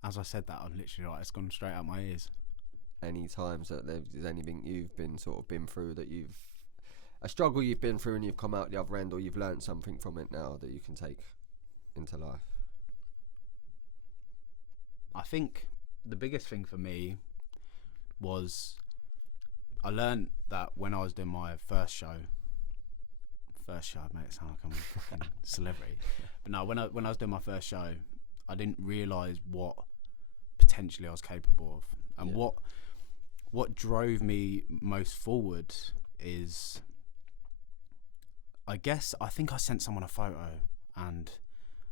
As I said that, I'm literally like, it's gone straight out my ears. Any times that there's anything you've been through that a struggle you've been through and you've come out the other end, or you've learned something from it now that you can take into life? I think the biggest thing for me was I learned that when I was doing my first show, I made it sound like I'm a fucking celebrity. But no, when I was doing my first show, I didn't realise what potentially I was capable of. And what drove me most forward is, I think I sent someone a photo and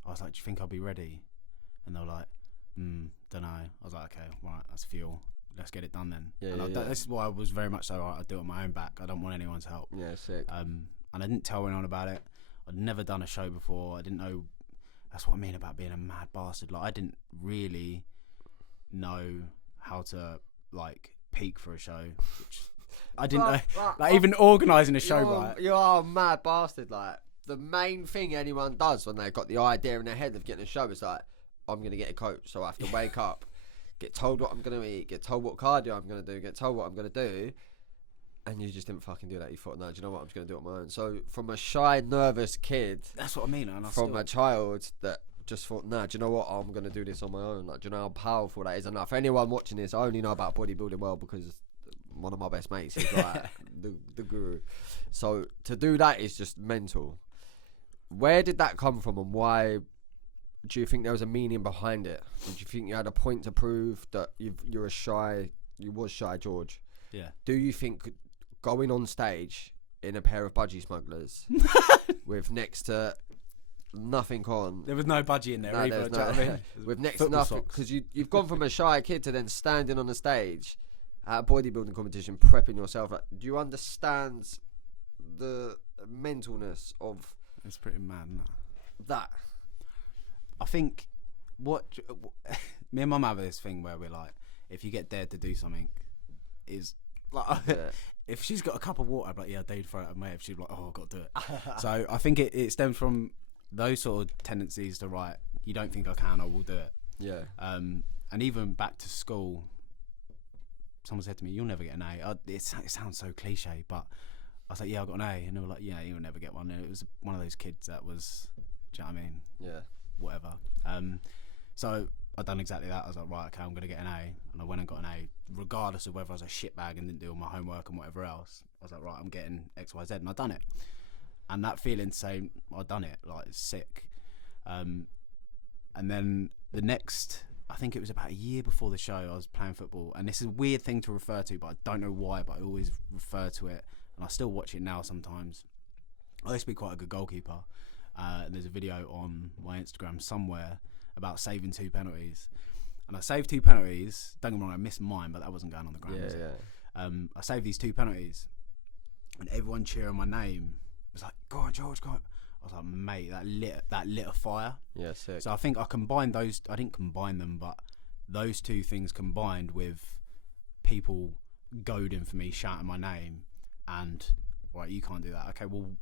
I was like, "Do you think I'll be ready?" And they were like, "Don't know." I was like, "Okay, right, that's fuel. Let's get it done then." This is why I was very much so, right, I do it on my own back. I don't want anyone's help. Yeah, sick. And I didn't tell anyone about it. I'd never done a show before. I didn't know. That's what I mean about being a mad bastard. Like, I didn't really know how to like peak for a show. Which I didn't know. Like, even organising a show, right? You are a mad bastard. Like, the main thing anyone does when they've got the idea in their head of getting a show is like, I'm going to get a coach, so I have to wake up, get told what I'm going to eat, get told what cardio I'm going to do, get told what I'm going to do. And you just didn't fucking do that. You thought, "No, do you know what? I'm just going to do it on my own." So from a shy, nervous kid, that's what I mean. And from a child that just thought, "Nah, do you know what? I'm going to do this on my own." Like, do you know how powerful that is? And for anyone watching this, I only know about bodybuilding well because one of my best mates is like the guru. So to do that is just mental. Where did that come from, and why do you think there was a meaning behind it? Did you think you had a point to prove that you was shy George? Yeah. Do you think going on stage in a pair of budgie smugglers with next to nothing on? There was no budgie in there either. No, I mean? with next to nothing, because you've gone from a shy kid to then standing on the stage at a bodybuilding competition, prepping yourself. Like, do you understand the mentalness of? It's pretty mad, isn't it? That. I think me and Mum have this thing where we're like, if you get dared to do something, is like, if she's got a cup of water, I'm like, "Yeah, Dave, throw it at me." If she's like, "Oh, I've got to do it." So I think it stems from those sort of tendencies to write, "You don't think I can, I will do it." Yeah. And even back to school, someone said to me, "You'll never get an A." It sounds so cliche, but I was like, "Yeah, I got an A," and they were like, "Yeah, you'll never get one." And it was one of those kids that was, do you know what I mean? Yeah. Whatever. So I done exactly that. I was like, right, okay, I'm gonna get an A, and I went and got an A, regardless of whether I was a shitbag and didn't do all my homework and whatever else. I was like, right, I'm getting X, Y, Z, and I done it. And that feeling saying I done it, like, it's sick. And then the next, I think it was about a year before the show, I was playing football, and this is a weird thing to refer to, but I don't know why, but I always refer to it, and I still watch it now sometimes. I used to be quite a good goalkeeper, and there's a video on my Instagram somewhere about saving 2 penalties, and I saved 2 penalties. Don't get me wrong, I missed mine, but that wasn't going on the ground. Was it? I saved these 2 penalties, and everyone cheering my name was like, "Go on, George, go on." I was like, mate, that lit a fire. Yeah, sick. So I think I combined those. I didn't combine them, but those 2 things combined with people goading for me, shouting my name, and right, you can't do that. Okay, well,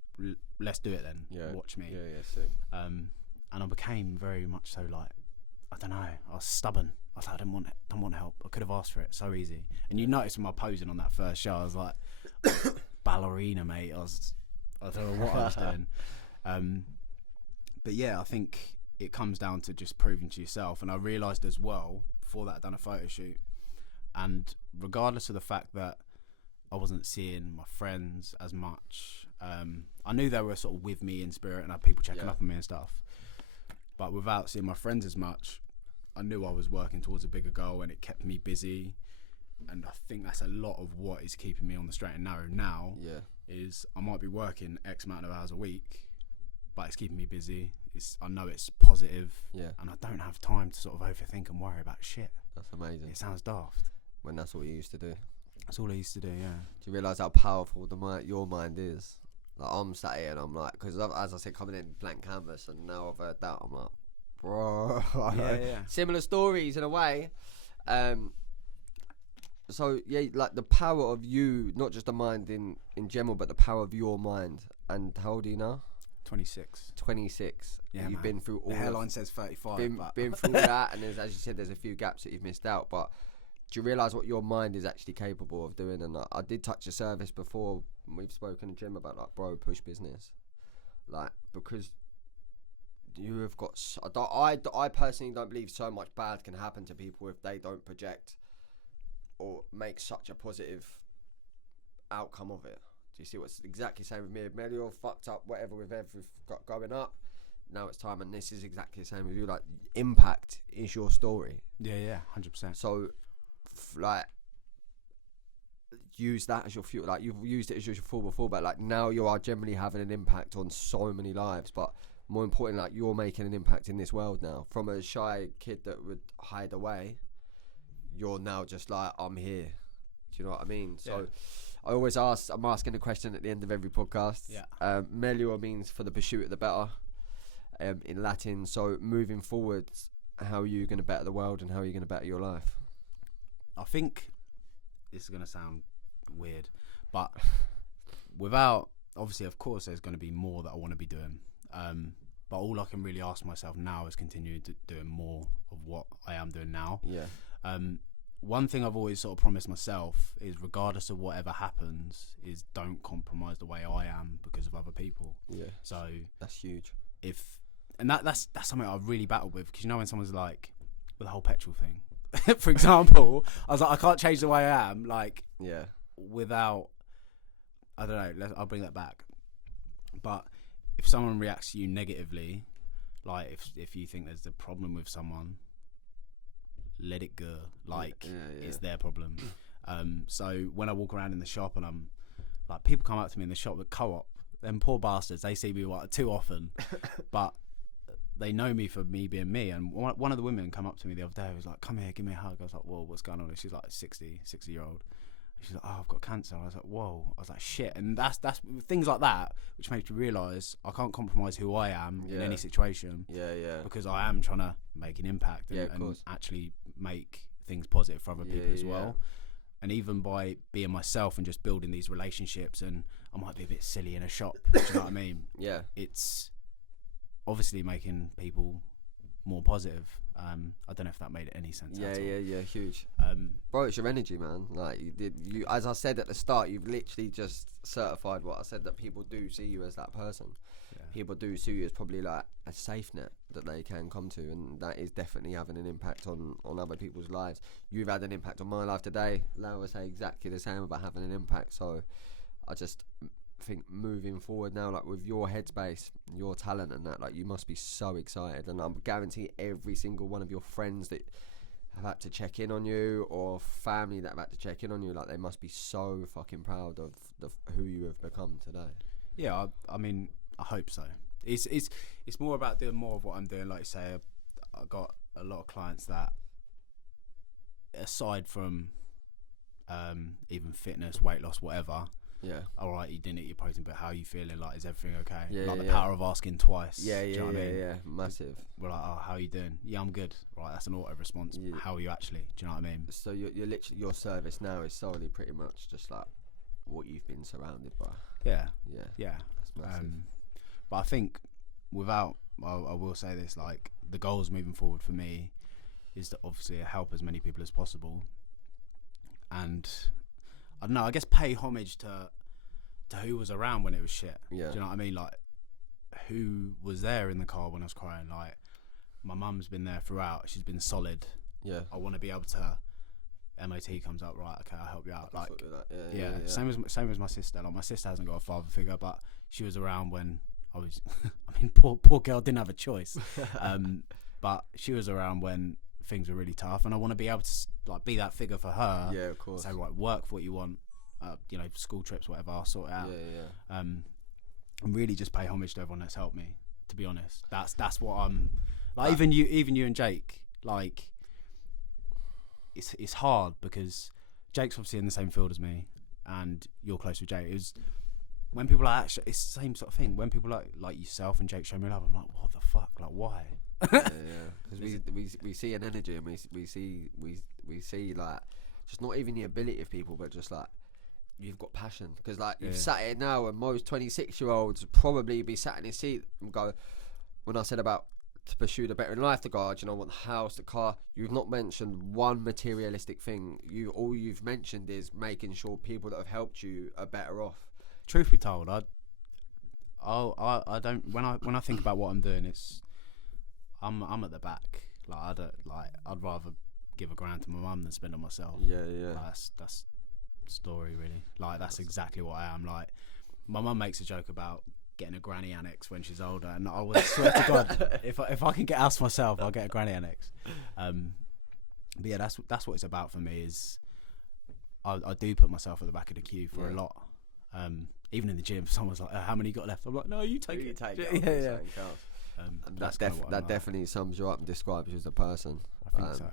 let's do it then. Yeah. Watch me. Yeah, sick. And I became very much so, like, I don't know, I was stubborn. I was like, I don't want help. I could have asked for it, so easy. And you notice when I posing on that first show, I was like ballerina, mate. I don't know what I was doing. But yeah, I think it comes down to just proving to yourself. And I realised as well, before that I'd done a photo shoot, and regardless of the fact that I wasn't seeing my friends as much, I knew they were sort of with me in spirit and I had people checking up on me and stuff, but without seeing my friends as much, I knew I was working towards a bigger goal, and it kept me busy. And I think that's a lot of what is keeping me on the straight and narrow now. Is I might be working X amount of hours a week, but it's keeping me busy. I know it's positive, and I don't have time to sort of overthink and worry about shit. That's amazing. It sounds daft. When that's all you used to do. That's all I used to do, yeah. Do you realise how powerful your mind is? Like, I'm sat here and I'm like, because as I said, coming in blank canvas, and now I've heard that, I'm like, bro. Yeah. Similar stories in a way. So yeah, like the power of you, not just the mind in general, but the power of your mind. And how old are you now? 26. 26. Yeah, you've man. been through all. The hairline says 35. Been through that, and as you said, there's a few gaps that you've missed out. But do you realise what your mind is actually capable of doing? And I did touch the service before. We've spoken to Jim about, like, bro, push business, like, because you have got. I personally don't believe so much bad can happen to people if they don't project or make such a positive outcome of it. Do you see what's exactly the same with me? Melio fucked up whatever we've got going up. Now it's time, and this is exactly the same with you. Like, impact is your story. Yeah, 100%. So, like, use that as your fuel. Like, you've used it as your fuel before, but like now you are generally having an impact on so many lives. But more importantly, like, you're making an impact in this world now. From a shy kid that would hide away, you're now just like, I'm here. Do you know what I mean? So I always I'm asking a question at the end of every podcast. Melior means for the pursuit of the better, in Latin. So moving forward, how are you going to better the world, and how are you going to better your life? I think this is going to sound weird, but without, obviously, of course, there's going to be more that I want to be doing. But all I can really ask myself now is continue to doing more of what I am doing now. One thing I've always sort of promised myself is, regardless of whatever happens, is don't compromise the way I am because of other people. So that's huge. That's something I've really battled with, because, you know, when someone's like, with the whole petrol thing, for example, I was like, I can't change the way I am, like, without, I don't know, I'll bring that back. But if someone reacts to you negatively, like, if you think there's a problem with someone, let it go. Like, it's their problem. So when I walk around in the shop and I'm like, people come up to me in the shop with Co-op, them poor bastards, they see me too often, but they know me for me being me. And one of the women come up to me the other day, was like, come here, give me a hug. I was like, whoa, what's going on? And she's like 60-year-old. She's like, oh, I've got cancer. I was like, whoa. I was like, shit. And that's things like that which makes me realise I can't compromise who I am in any situation. Because I am trying to make an impact and actually make things positive for other people as well. And even by being myself and just building these relationships, and I might be a bit silly in a shop, do you know what I mean? It's obviously making people more positive. I don't know if that made any sense. Huge. Bro, it's your energy, man. Like, you as I said at the start, you've literally just certified what I said, that people do see you as that person. people do see you as probably like a safe net that they can come to, and that is definitely having an impact on other people's lives. You've had an impact on my life today. Lau will say exactly the same about having an impact. So I just think moving forward now, like with your headspace, your talent and that, like you must be so excited, and I'm guarantee every single one of your friends that have had to check in on you, or family that have had to check in on you, like they must be so fucking proud of who you have become today. Yeah, I mean, I hope so. It's more about doing more of what I'm doing. Like you say, I got a lot of clients that, aside from even fitness, weight loss, whatever. Yeah. All right, you didn't eat your protein, but how are you feeling? Like, is everything okay? Yeah, like the yeah. power of asking twice. Yeah, do you yeah, know what I mean? yeah. Massive. We're like, oh, how are you doing? Yeah, I'm good. Right, that's an auto response. Yeah. How are you actually? Do you know what I mean? So you're literally, your service now is solely pretty much just like what you've been surrounded by. Yeah, Yeah. yeah. That's massive. But I think without, I will say this, like the goals moving forward for me is to obviously help as many people as possible, and I don't know, I guess pay homage to who was around when it was shit. Yeah. Do you know what I mean? Like, who was there in the car when I was crying? Like, my mum's been there throughout. She's been solid. Yeah. I want to be able to. MOT comes up, right? Okay, I'll help you out. Like, Yeah. same as my sister. Like, my sister hasn't got a father figure, but she was around when I was. I mean, poor girl didn't have a choice. But she was around when things were really tough, and I want to be able to like be that figure for her. Yeah, of course. Say, right, work for what you want. You know, school trips, whatever. I'll sort it out. Yeah. And really just pay homage to everyone that's helped me. To be honest, that's what I'm like. Even you and Jake, like. It's hard because Jake's obviously in the same field as me, and you're close with Jake. It was when people are actually, it's the same sort of thing. When people like yourself and Jake show me love, I'm like, what the fuck? Like, why? Yeah. Because we see an energy, and we see like just not even the ability of people, but just like you've got passion. Because like you've sat here now, and most 26-year-olds probably be sat in his seat and go, when I said about to pursue the better in life, the guard, you know, want the house, the car. You've not mentioned one materialistic thing. All you've mentioned is making sure people that have helped you are better off. Truth be told, I don't when I think about what I'm doing, I'm at the back. Like I'd rather give £1,000 to my mum than spend on myself. Yeah. Like, that's the story really. Like that's exactly what I am. Like my mum makes a joke about getting a granny annex when she's older, and I would swear to God, if I can get house myself, I'll get a granny annex. But yeah, that's what it's about for me. Is I do put myself at the back of the queue for a lot. Even in the gym, someone's like, "How many you got left?" I'm like, "No, you take it." Yeah. And that definitely sums you up and describes you as a person. I think so.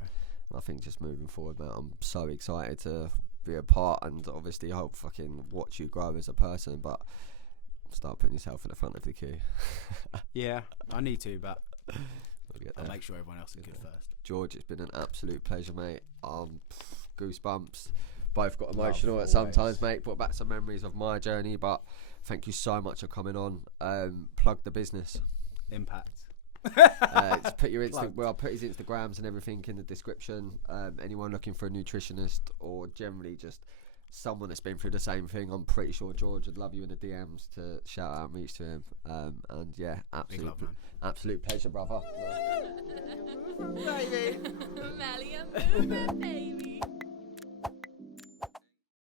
I think just moving forward, mate, I'm so excited to be a part, and obviously hope fucking watch you grow as a person, but start putting yourself in the front of the queue. Yeah, I need to, but We'll I'll make sure everyone else is good first. George, it's been an absolute pleasure, mate. Goosebumps. Both got emotional at some times, mate. Brought back some memories of my journey, but thank you so much for coming on. Plug the business. Impact. Put your I'll put his Instagrams and everything in the description. Anyone looking for a nutritionist, or generally just someone that's been through the same thing, I'm pretty sure George would love you in the DMs to shout out and reach to him. And yeah, absolute pleasure, brother. Melly and movement, baby.